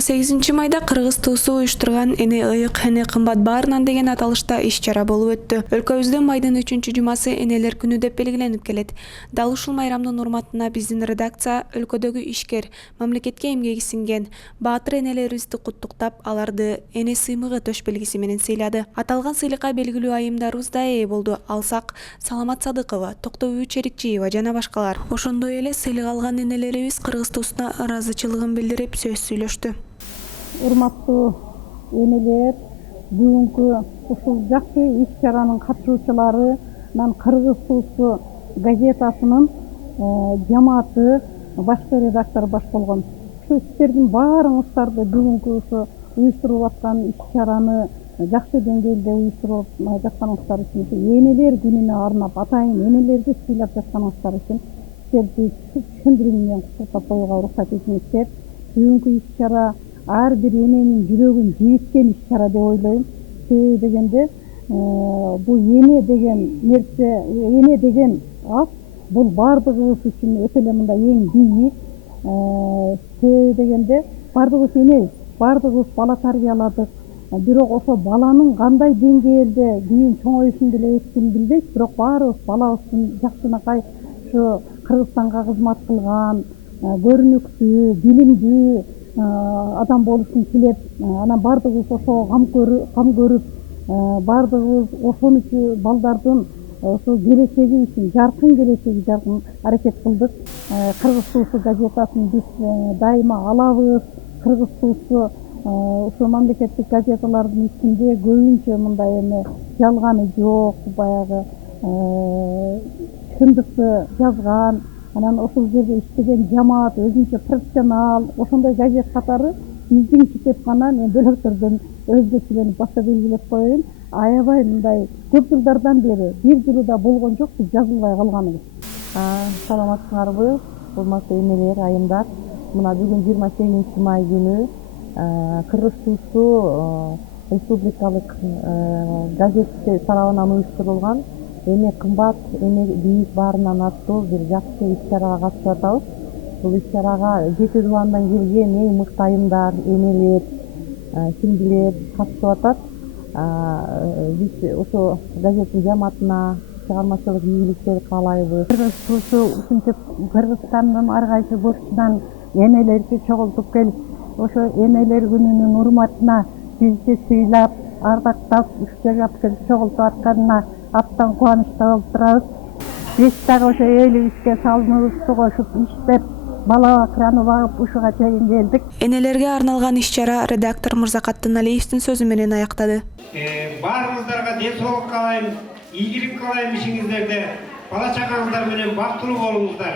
28-майда Кыргыз туусу уюштурган эне ыйык, эне кымбат баарынан деген аталышта иш-чара болуп өттү. Өлкөбүздө майдын 3-жумасы энелер күнү деп белгиленип келет. Дал ушул майрамдын урматына биздин редакция өлкөдөгү ишкер, мамлекетке эмгеги сиңген баатыр энелерибизди куттуктап, аларды эне сыймыгы төш белгиси менен сыйлады. Аталган сыйлыкка белгилүү айымдарыбыз да ээ болду. Алсак Саламат Садыкова, Токтогул Черикчиева жана башкалар. Ошондой эле сыйлык алган энелерибиз Кыргыз туусуна ыраазычылыгын билдирип сөз сүйлөштү. Урматтуу энелер, бүгүнкү ушул жакшы иш-чаранын катышуучулары, Кыргыз туусу газетасынын жамааты, башкы редактор баш болгон. Ушу сиздердин баарыңыздарды бүгүнкү ушу уюштуруп аткан иш-чараны жакшы деңгээлде уюштуруп жатканыңыздар үчүн, энелер күнүнө арнап атайын энелерди сыйлап жатканыңыздар үчүн сиздерди чындыгы менен куттуктап коюуга уруксат этиңиздер. Бүгүнкү иш-чара ар бир эненин жүрөгүн жибиткен иш-чара деп ойлойм. Себеби дегенде бул эне деген нерсе, эне деген ат бул баардыгыбыз үчүн өтө эле мындай эң бийик. Себеби дегенде баардыгыбыз энебиз, баардыгыбыз бала тарбияладык. Бирок ошо баланын кандай деңгээлде кийин чоңоюшун деле эч ким билбейт, бирок баарыбыз балабыздын жакшынакай ушу Кыргызстанга кызмат кылган, көрүнүктүү, билимдүү адам болушун тилеп, анан баардыгыбыз ошого кам көрүп, баардыгыбыз ошонучу балдардын ошо келечеги үчүн, жаркын келечеги жаркын аракет кылдык. Кыргыз туусу газетасын биз дайыма алабыз. Кыргыз туусу ушул мамлекеттик газеталардын ичинде көбүнчө мындай эме жалганы жок, баягы чындыкты жазган, анан ошол жерде иштеген жамаат өзүнчө профессионал, ошондой газет катары биздин китеп гана. Мен бөлөктөрдөн өзгөчөлөнүп башка белгилеп коеюн. Аябай мындай көп жылдардан бери, бир жылы да болгон жок биз жазылбай калганыбыз. Саламатсыңарбы, урматтуу энелер, айымдар. Мына бүгүн 28 май күнү Кыргыз туусу республикалык газет тарабынан уюштурулган эне кымбат, эне бийик баарынан аттуу бир жакшы иш-чарага катышып атабыз. Бул иш-чарага 7 дубандан келген эң мыкты айымдар, энелер, сиңдилер катышып атат. Биз ошо газеттин жамаатына чыгармачылык ийгиликтер каалайбыз. Кыргыз туусу ушинтип Кыргызстандын ар кайсы бурчунан энелерди чогултуп келип, ошо энелер күнүнүн урматына бизди сыйлап, ардактап, иш-чарап чогултуп атканына абдан кубанычта болуп турабыз. Биз дагы ошо элибизге салымыбызды кошуп, иштеп, бала-бакыраны багып ушуга чейин келдик. Энелерге арналган иш-чара редактор Мырзакаттын Алиевдин сөзү менен аяктады. Баарыңыздарга ден соолук каалайм, ийгилик каалайм ишиңиздерде. Бала чагаңыздар менен бактылуу болуңуздар.